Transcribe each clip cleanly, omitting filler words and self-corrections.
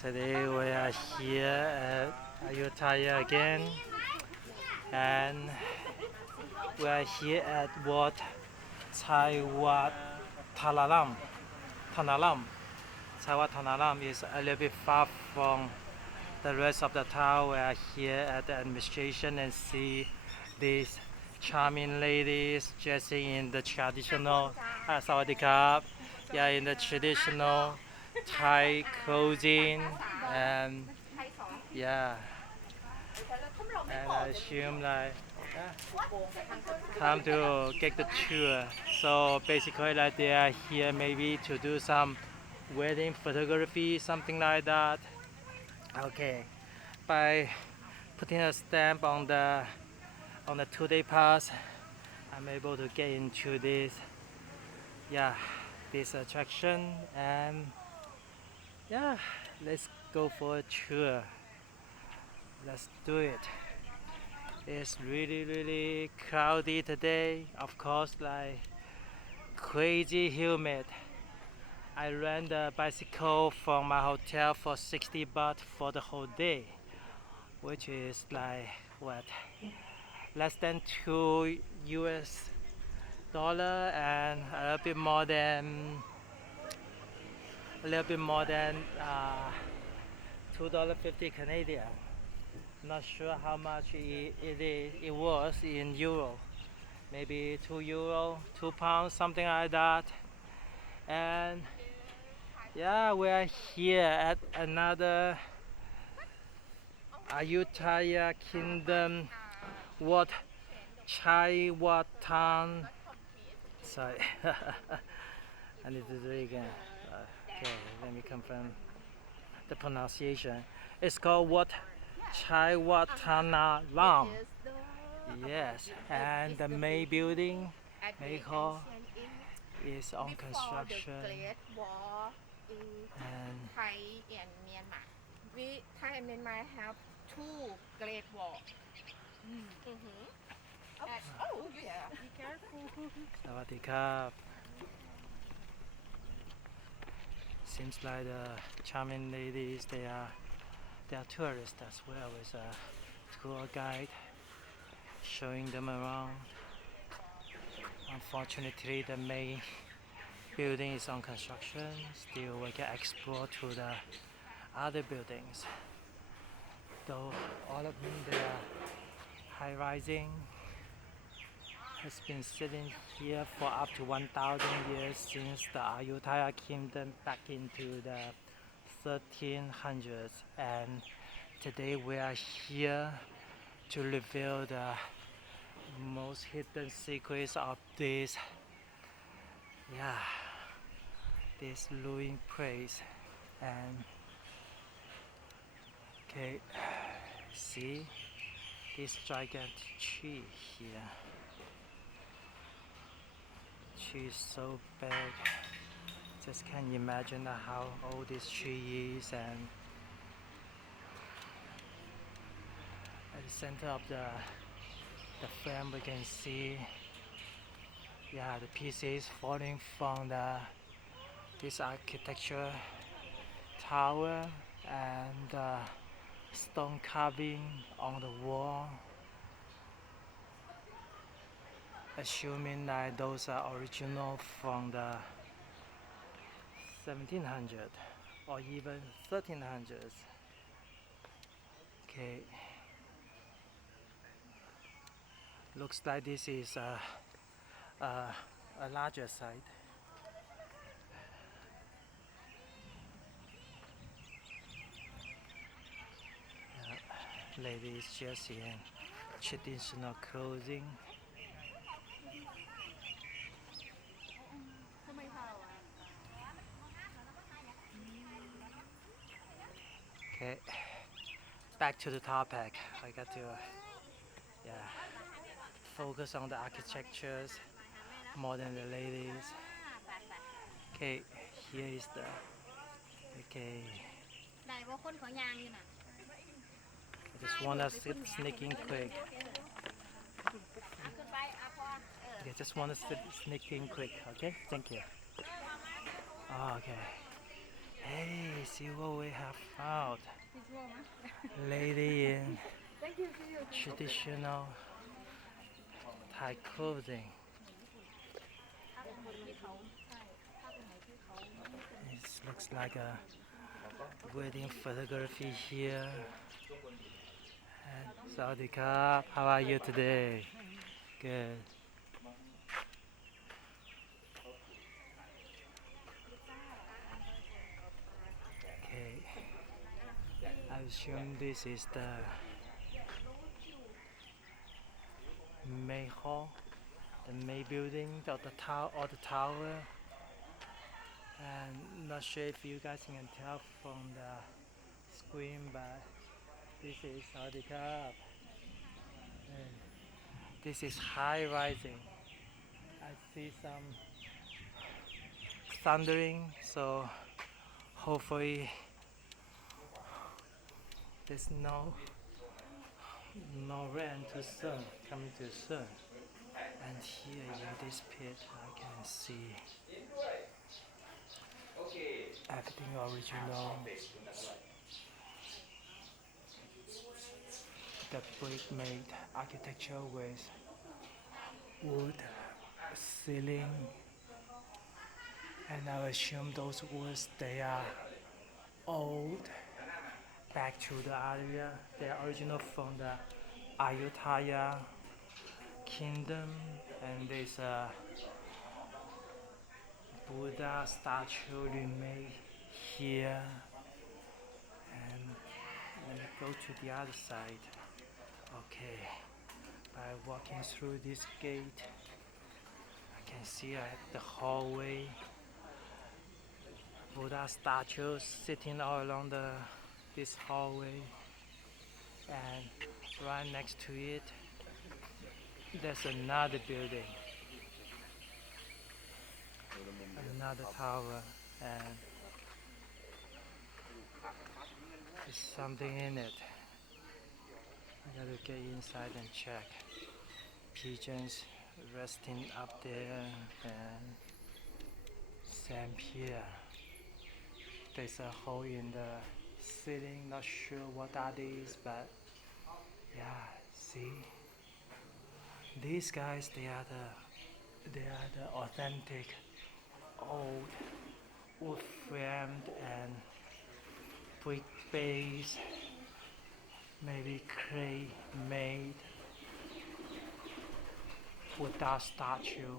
Today we are here at Ayutthaya again, and we are here at Wat Chaiwatthanaram. Chaiwatthanaram is a little bit far from the rest of the town. We are here at the administration and see these charming ladies dressing in the traditional Sawadee yeah, in the traditional Thai clothing, and yeah, and I assume like time to get the tour. So basically like they are here maybe to do some wedding photography, something like that. Okay, by putting a stamp on the 2-day pass, I'm able to get into this, yeah, this attraction, and yeah, let's go for a tour. Let's do it. It's really cloudy today, of course, like crazy humid. I ran the bicycle from my hotel for 60 baht for the whole day, which is like what, less than 2 US dollar, and a little bit more than $2.50 Canadian. Not sure how much it was in euro. Maybe €2, £2, something like that. And yeah, we are here at another Ayutthaya Kingdom, Wat Chaiwatthanaram. Sorry, I need to do it again. Okay, let me confirm the pronunciation. It's called Wat Chaiwatthanaram. Yes, and the main building, hall, is on construction. And Thai and Myanmar. Thai and Myanmar have two great walls. Oh yeah, be careful. Sawadee Krap. Seems like the charming ladies, they are tourists as well, with a tour guide showing them around. Unfortunately, the main building is on construction. Still, we can explore to the other buildings. Though all of them, they are high-rising. Has been sitting here for up to 1,000 years since the Ayutthaya Kingdom back into the 1300s, and today we are here to reveal the most hidden secrets of this, yeah, this ruined place. And okay, see this gigantic tree here. Tree is so big, just can't imagine how old this tree is. And at the center of the frame we can see, yeah, the pieces falling from this architecture tower, and stone carving on the wall, assuming that those are original from the 1700s or even 1300s. Okay, looks like this is a larger site. Ladies just in traditional clothing. Okay, back to the topic. I got to focus on the architectures more than the ladies. Okay, here is the okay. I just wanna sneak in quick. Okay, just wanna sneak in quick. Okay, thank you. Oh, okay. Hey, see what we have found. พี่ชั่วมั้ย Lady in Thank you see you traditional Thai clothing. ถ้าคนไหนที่เขาใช่ถ้าคนไหนที่เขาไม่เป็น It looks like a wedding photography here. And Sawadee Krap, how are you today? Good. Okay. I assume this is the May Hall, the May building of the tower. And not sure if you guys can tell from the screen, but this is Sawadee Krap. And this is high rising. I see some thundering, so hopefully there's no rain too soon, coming too soon. And here in this pit I can see everything original. The brick made architecture with wood ceiling, and I assume those woods they are old, back to the area. They are original from the Ayutthaya Kingdom, and there's a Buddha statue remade here. And let me go to the other side. Okay, by walking through this gate, I can see the hallway. Buddha statues sitting all along this hallway, and right next to it there's another building, another tower, and there's something in it. I gotta get inside and check. Pigeons resting up there, and same here. There's a hole in the ceiling, not sure what that is, but yeah, see? These guys, they are the authentic old wood framed and brick base, maybe clay made Buddha statue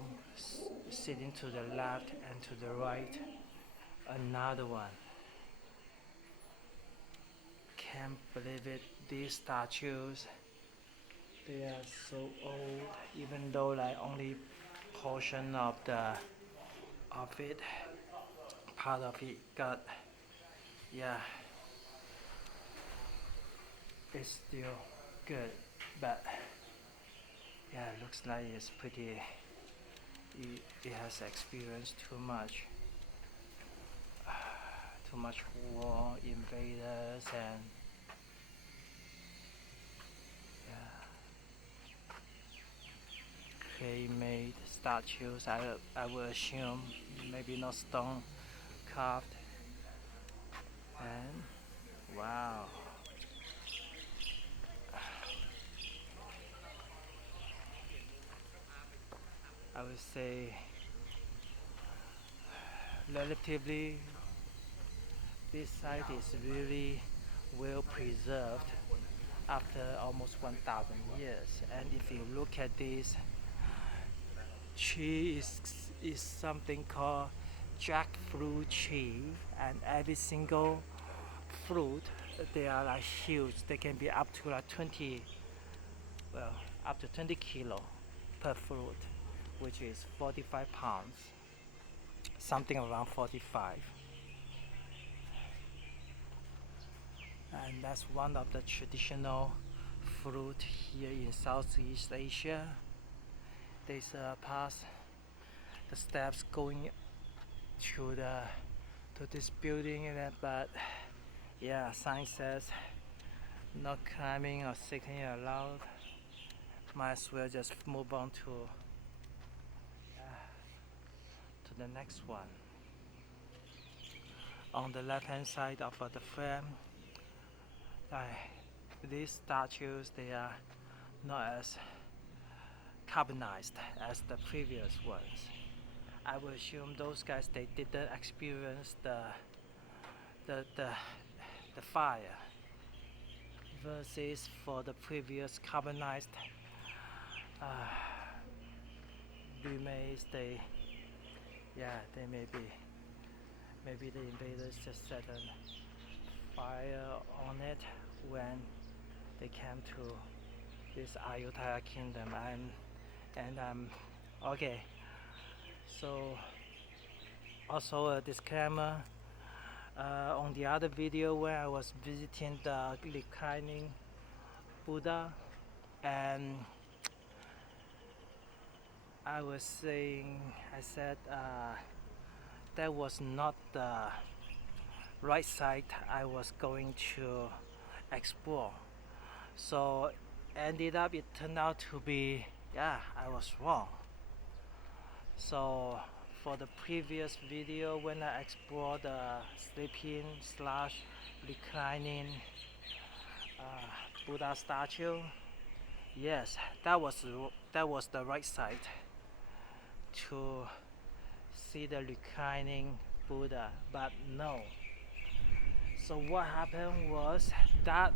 sitting to the left and to the right. Another one. Can't believe it. These statues, they are so old, even though like only portion of it, part of it got, yeah, it's still good, but yeah, it looks like it's pretty, it has experienced too much war, invaders, and yeah, clay-made statues. I would assume maybe not stone carved. And wow, I would say relatively this site is really well preserved after almost 1,000 years. And if you look at this tree, is something called jackfruit tree, and every single fruit, they are like huge. They can be up to like 20, well, up to 20 kilo per fruit, which is 45 pounds, something around 45. And that's one of the traditional fruit here in Southeast Asia. There's a path, the steps going to this building, but yeah, sign says no climbing or sitting allowed. Might as well just move on to the next one. on the left hand side of the frame. These statues, they are not as carbonized as the previous ones. I would assume those guys, they didn't experience the, the, the fire, versus for the previous carbonized remains, they maybe the invaders just set a fire on it when they came to this Ayutthaya Kingdom. Okay. So also a disclaimer, on the other video where I was visiting the reclining Buddha, and I said that was not the right site I was going to explore. So ended up, it turned out to be, I was wrong. So for the previous video when I explored the sleeping slash reclining Buddha statue, yes, that was the right site to see the reclining Buddha, but no. So what happened was that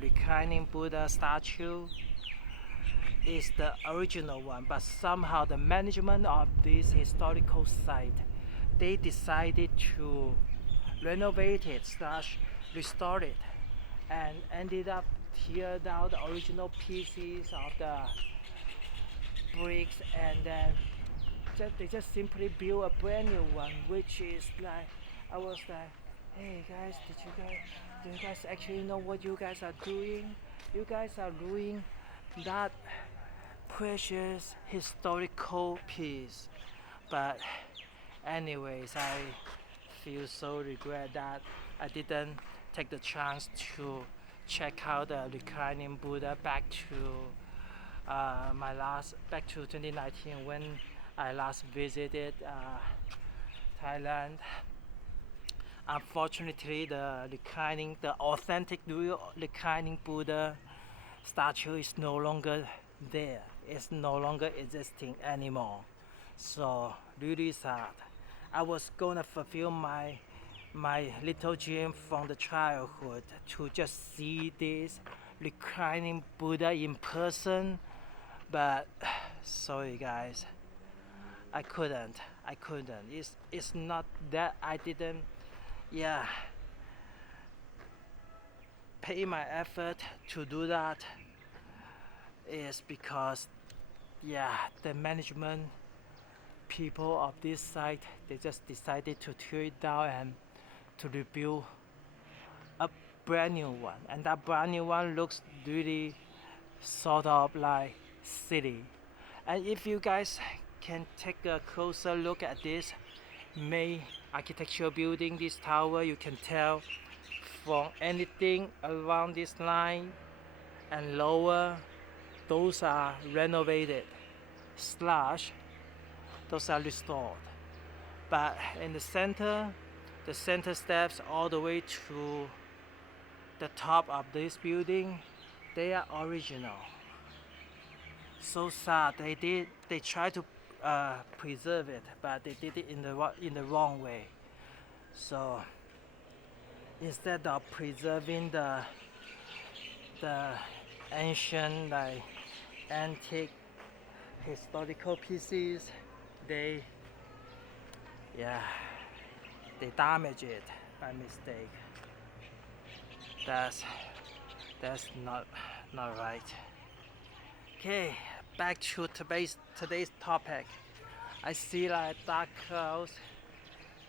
reclining Buddha statue is the original one, but somehow the management of this historical site, they decided to renovate it slash restore it, and ended up tear down the original pieces of the bricks, and then they just simply build a brand new one, which is like, I was like, hey guys, do you guys actually know what you guys are doing? You guys are ruining that precious historical piece. But anyways, I feel so regret that I didn't take the chance to check out the reclining Buddha back to back to 2019 when I last visited Thailand. Unfortunately, the authentic real reclining Buddha statue is no longer there. It's no longer existing anymore. So really sad. I was gonna fulfill my little dream from the childhood to just see this reclining Buddha in person, but sorry guys, I couldn't. It's not that I didn't pay my effort to do that. Is because the management people of this site, they just decided to tear it down and to rebuild a brand new one, and that brand new one looks really sort of like city. And if you guys can take a closer look at this main architectural building, this tower, you can tell from anything around this line and lower, those are renovated slash those are restored. But in the center steps all the way to the top of this building, they are original. So sad. They tried to preserve it, but they did it in the wrong way. So instead of preserving the ancient, like antique historical pieces, they damage it by mistake. That's not right. Okay, back to today's topic. I see like dark clouds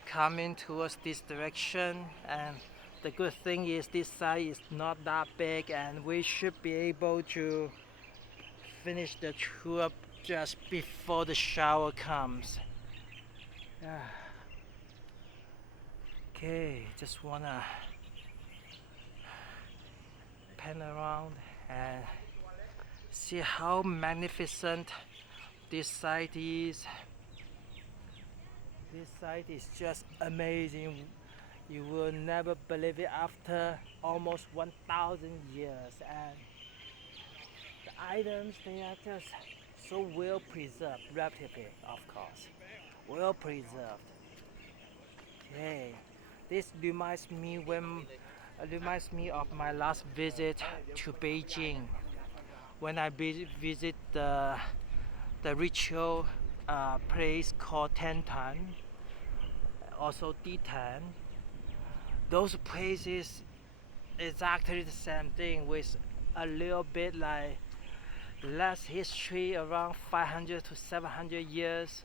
coming towards this direction, and the good thing is this site is not that big, and we should be able to finish the tour just before the shower comes. Okay, just wanna pan around and see how magnificent this site is. This site is just amazing. You will never believe it, after almost 1,000 years, and the items, they are just so well preserved, relatively, of course, well preserved. Okay, this reminds me of my last visit to Beijing, when I visit the ritual place called Tentan, also Ditan. Those places exactly the same thing, with a little bit like less history, around 500 to 700 years,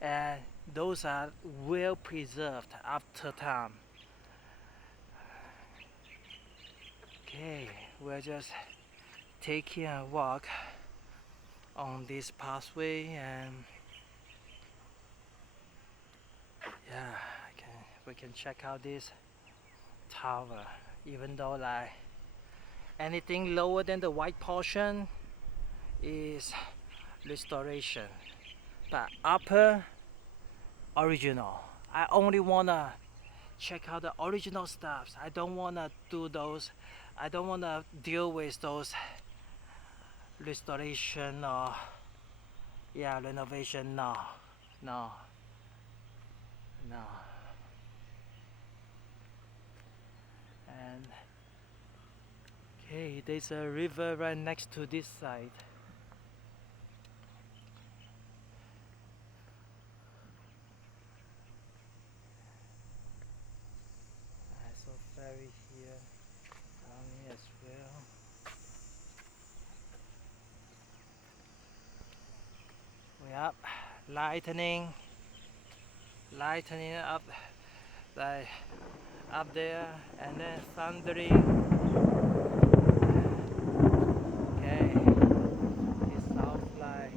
and those are well preserved after time. Okay, we're just taking a walk on this pathway, and yeah, we can check out this tower. Even though like anything lower than the white portion is restoration, but upper, original. I only wanna check out the original stuffs. I don't wanna do those. I don't wanna deal with those restoration or renovation. No, no, no. And okay, there's a river right next to this side. I saw ferry here, down here as well. We up, lightening up, like up there, and then thundering. Okay, it sounds like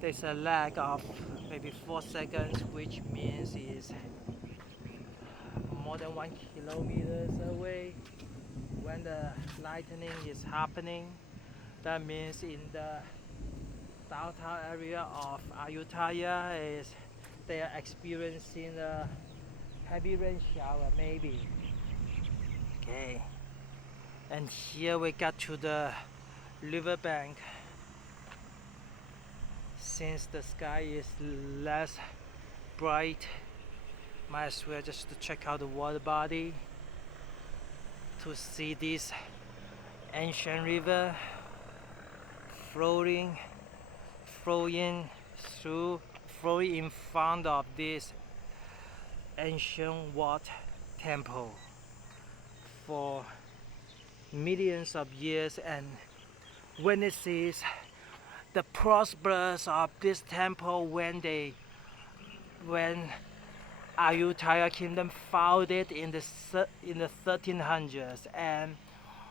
there's a lag of maybe 4 seconds, which means it's more than 1 kilometers away when the lightning is happening. That means in the downtown area of Ayutthaya they are experiencing a heavy rain shower maybe. Okay, and here we got to the riverbank. Since the sky is less bright, might as well just to check out the water body to see this ancient river flowing in front of this ancient Wat temple for millions of years, and witnesses the prosperous of this temple when Ayutthaya Kingdom founded in the 1300s, and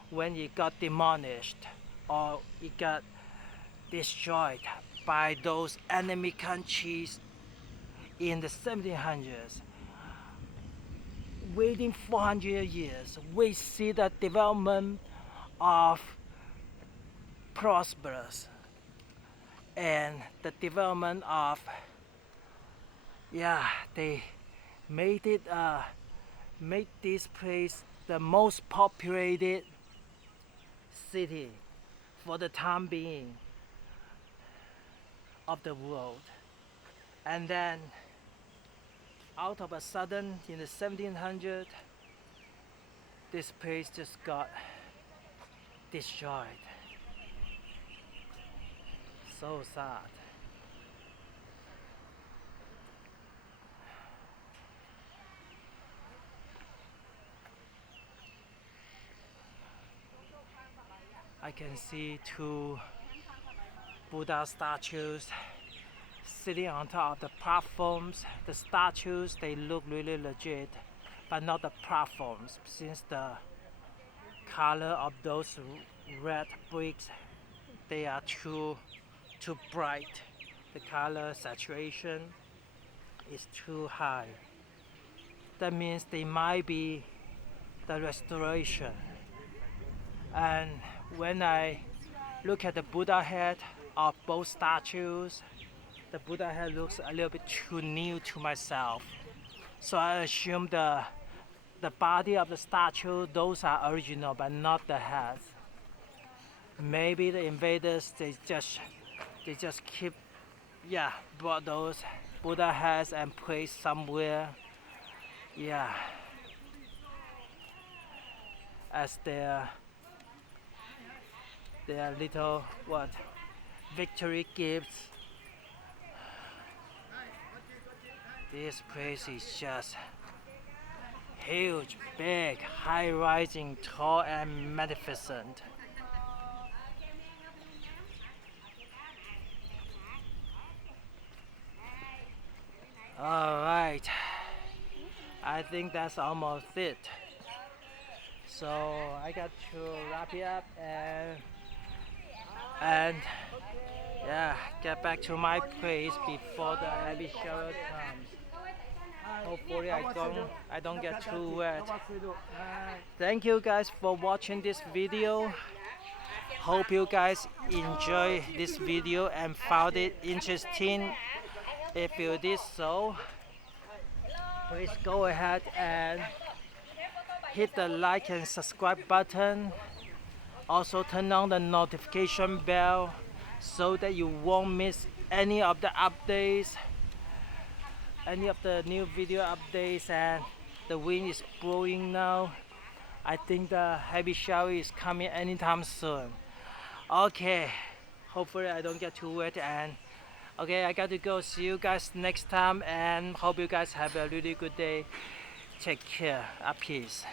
when it got demolished or it got destroyed by those enemy countries in the 1700s. Within 400 years, we see the development of prosperous and the development of they made this place the most populated city for the time being of the world. And then out of a sudden in the 1700s, this place just got destroyed. So sad. I can see two Buddha statues sitting on top of the platforms. The statues, they look really legit, but not the platforms, since the color of those red bricks, they are too bright. The color saturation is too high. That means they might be the restoration. And when I look at the Buddha head of both statues, the Buddha head looks a little bit too new to myself. So I assume the body of the statue, those are original, but not the heads. Maybe the invaders they just keep brought those Buddha heads and placed somewhere. Yeah. As their little victory gifts. This place is just huge, big, high-rising, tall, and magnificent. All right, I think that's almost it. So I got to wrap it up and get back to my place before the heavy shower comes. Hopefully I don't get too wet. Thank you guys for watching this video. Hope you guys enjoy this video and found it interesting. If you did so, please go ahead and hit the like and subscribe button. Also turn on the notification bell so that you won't miss any of the updates, any of the new video updates. And the wind is blowing now. I think the heavy shower is coming anytime soon. Okay, hopefully I don't get too wet, and okay, I got to go. See you guys next time, and hope you guys have a really good day. Take care. Peace.